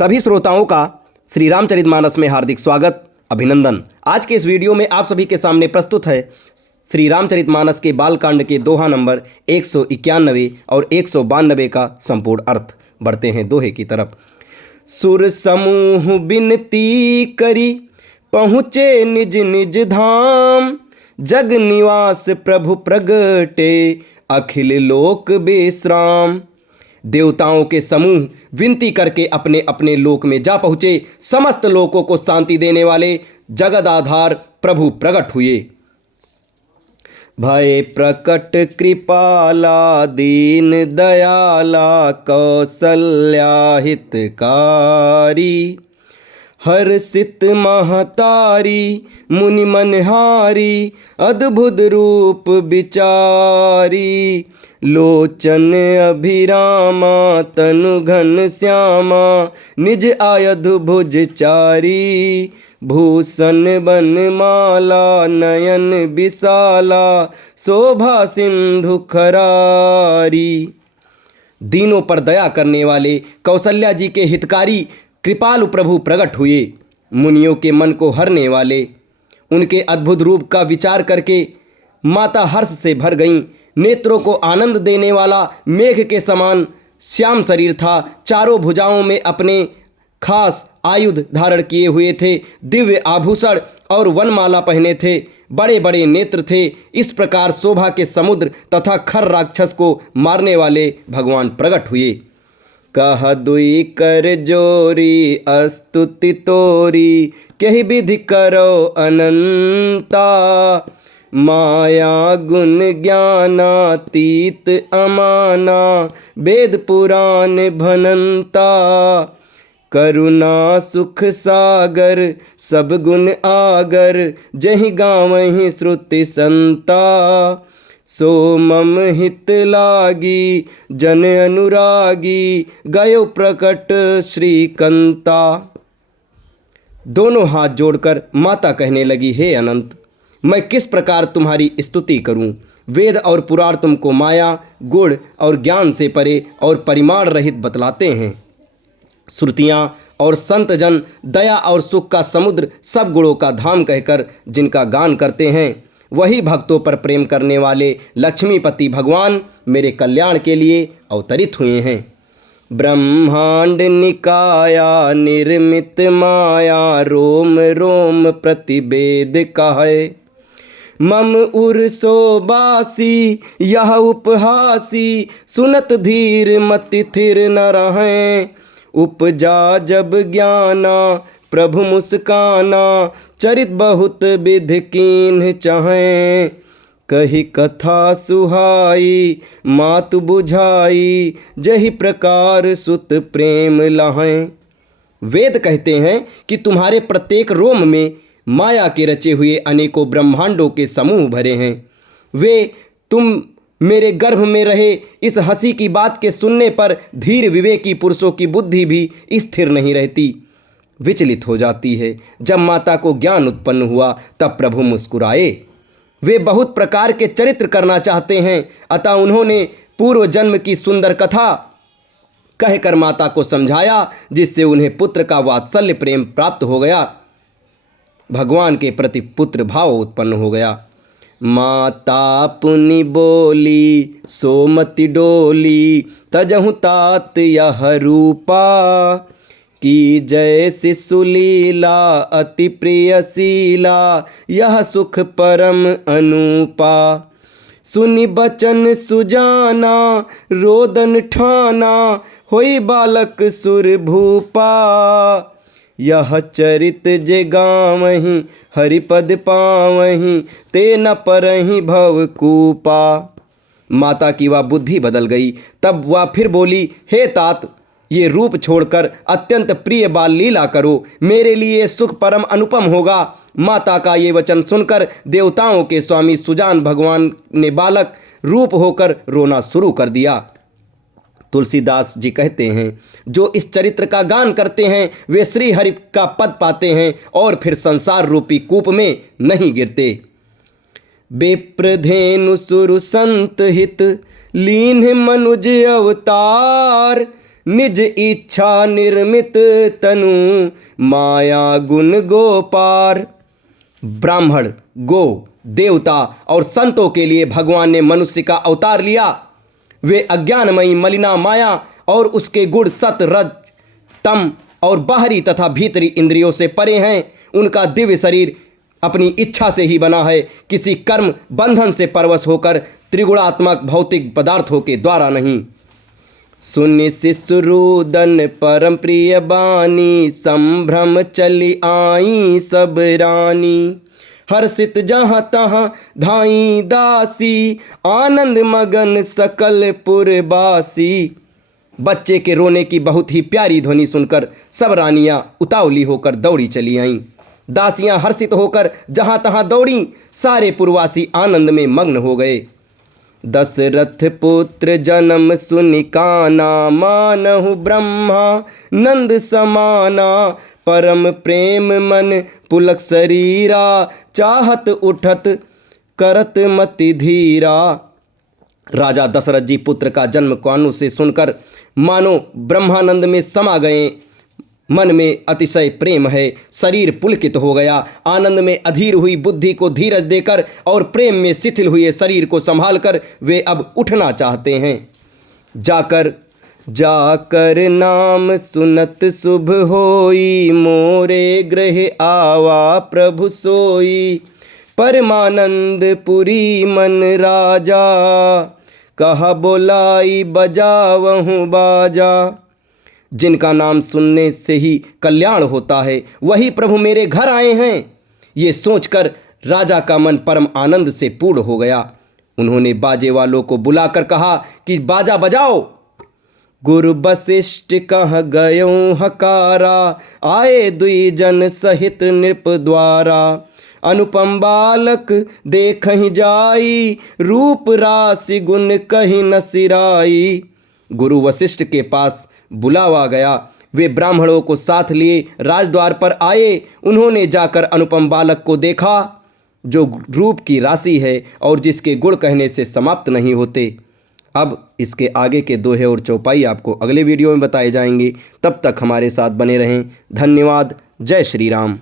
सभी श्रोताओं का श्री रामचरितमानस में हार्दिक स्वागत, अभिनंदन। आज के इस वीडियो में आप सभी के सामने प्रस्तुत है श्री रामचरितमानस के बालकांड के दोहा नंबर 191 और 192 का संपूर्ण अर्थ। बढ़ते हैं दोहे की तरफ। सुर समूह बिनती करी पहुँचे निज निज धाम, जग निवास प्रभु प्रगटे अखिल लोक विश्राम। देवताओं के समूह विनती करके अपने अपने लोक में जा पहुँचे। समस्त लोकों को शांति देने वाले जगद आधार प्रभु प्रकट हुए। भय प्रकट कृपाला दीन दयाला कौसल्या हितकारी, हर्षित महतारी मुनि मनहारी अद्भुत रूप विचारी। लोचन अभिरामा तनु घन श्यामा, निज आयुध भुज चारी। भूषण बनमाला नयन विशाला, शोभा सिंधु खरारी। दीनों पर दया करने वाले कौशल्या जी के हितकारी कृपालु प्रभु प्रकट हुए। मुनियों के मन को हरने वाले उनके अद्भुत रूप का विचार करके माता हर्ष से भर गईं। नेत्रों को आनंद देने वाला मेघ के समान श्याम शरीर था। चारों भुजाओं में अपने खास आयुध धारण किए हुए थे। दिव्य आभूषण और वनमाला पहने थे। बड़े बड़े नेत्र थे। इस प्रकार शोभा के समुद्र तथा खर राक्षस को मारने वाले भगवान प्रकट हुए। कह दुई कर जोरी अस्तुति तोरी, कहि विधि करो अनंता। माया गुण ज्ञानातीत अमाना, वेद पुराण भनंता। करुणा सुख सागर सब गुण आगर, जहि गावहि श्रुति संता। सो मम हित लागी जन अनुरागी, गयो प्रकट श्रीकंता। दोनों हाथ जोड़कर माता कहने लगी, हे अनंत, मैं किस प्रकार तुम्हारी स्तुति करूं। वेद और पुराण तुमको माया गुण और ज्ञान से परे और परिमाण रहित बतलाते हैं। श्रुतियाँ और संत जन दया और सुख का समुद्र सब गुणों का धाम कहकर जिनका गान करते हैं, वही भक्तों पर प्रेम करने वाले लक्ष्मीपति भगवान मेरे कल्याण के लिए अवतरित हुए हैं। ब्रह्मांड निकाया निर्मित माया, रोम रोम प्रतिवेद कहे। मम उर्सो बासी यह उपहासी, सुनत धीर मति थिर न रहें। उपजा जब ज्ञाना प्रभु मुस्काना, चरित बहुत विधि कीन्ह चाहें। कही कथा सुहाई मातु बुझाई, जहि प्रकार सुत प्रेम लाहें। वेद कहते हैं कि तुम्हारे प्रत्येक रोम में माया के रचे हुए अनेकों ब्रह्मांडों के समूह भरे हैं। वे तुम मेरे गर्भ में रहे इस हंसी की बात के सुनने पर धीर विवेकी पुरुषों की बुद्धि भी स्थिर नहीं रहती, विचलित हो जाती है। जब माता को ज्ञान उत्पन्न हुआ तब प्रभु मुस्कुराए। वे बहुत प्रकार के चरित्र करना चाहते हैं, अतः उन्होंने पूर्व जन्म की सुंदर कथा कहकर माता को समझाया, जिससे उन्हें पुत्र का वात्सल्य प्रेम प्राप्त हो गया। भगवान के प्रति पुत्र भाव उत्पन्न हो गया। माता पुनि बोली सोमति डोली, तजहु तात यह रूपा। की जय शिशुलीला अति प्रियशीला, यह सुख परम अनूपा। सुनि बचन सुजाना रोदन ठाना, होई बालक सुर भूपा। यह चरित जे गावहीं हरिपद पावहीं, ते न परहीं भवकूपा। माता की वह बुद्धि बदल गई। तब वह फिर बोली, हे तात, ये रूप छोड़कर अत्यंत प्रिय बाल लीला करो, मेरे लिए सुख परम अनुपम होगा। माता का ये वचन सुनकर देवताओं के स्वामी सुजान भगवान ने बालक रूप होकर रोना शुरू कर दिया। तुलसीदास जी कहते हैं, जो इस चरित्र का गान करते हैं वे श्री हरि का पद पाते हैं और फिर संसार रूपी कूप में नहीं गिरते। बेप्रधेनु सुर संत हित लीन मनुज अवतार, निज इच्छा निर्मित तनु, माया गुण गोपार। ब्राह्मण, गो, देवता और संतों के लिए भगवान ने मनुष्य का अवतार लिया। वे अज्ञानमयी मलिना माया और उसके गुण सत रज तम और बाहरी तथा भीतरी इंद्रियों से परे हैं। उनका दिव्य शरीर अपनी इच्छा से ही बना है, किसी कर्म बंधन से परवश होकर त्रिगुणात्मक भौतिक पदार्थों के द्वारा नहीं। सुनि शिशुरुदन परम प्रिय बानी, संभ्रम चली आई सब रानी। हर्षित जहाँ तहाँ धाई दासी, आनंद मगन सकल पुरबासी। बच्चे के रोने की बहुत ही प्यारी ध्वनि सुनकर सब रानियां उतावली होकर दौड़ी चली आईं। दासियां हर्षित होकर जहाँ तहाँ दौड़ी, सारे पुरवासी आनंद में मग्न हो गए। दशरथ पुत्र जन्म सुनि काना, मानहु ब्रह्मा नंद समाना। परम प्रेम मन पुलक शरीरा, चाहत उठत करत मति धीरा। राजा दशरथ जी पुत्र का जन्म कानु से सुनकर मानो ब्रह्मानंद में समा गए। मन में अतिशय प्रेम है, शरीर पुलकित हो गया। आनंद में अधीर हुई बुद्धि को धीरज देकर और प्रेम में शिथिल हुए शरीर को संभालकर वे अब उठना चाहते हैं। जाकर जाकर नाम सुनत शुभ होई, मोरे गृह आवा प्रभु सोई। परमानंद पुरी मन राजा, कहा बोलाई बजावहूँ बाजा। जिनका नाम सुनने से ही कल्याण होता है, वही प्रभु मेरे घर आए हैं। ये सोचकर राजा का मन परम आनंद से पूर्ण हो गया। उन्होंने बाजे वालों को बुलाकर कहा कि बाजा बजाओ। गुरु वशिष्ठ कह गयों हकारा, आए दुई जन सहित नृप द्वारा। अनुपम बालक देखहि जाई, रूप राशि गुण कहीं न सिराई। गुरु वशिष्ठ के पास बुलावा गया। वे ब्राह्मणों को साथ लिए राजद्वार पर आए। उन्होंने जाकर अनुपम बालक को देखा, जो रूप की राशि है और जिसके गुण कहने से समाप्त नहीं होते। अब इसके आगे के दोहे और चौपाई आपको अगले वीडियो में बताए जाएंगे। तब तक हमारे साथ बने रहें। धन्यवाद। जय श्री राम।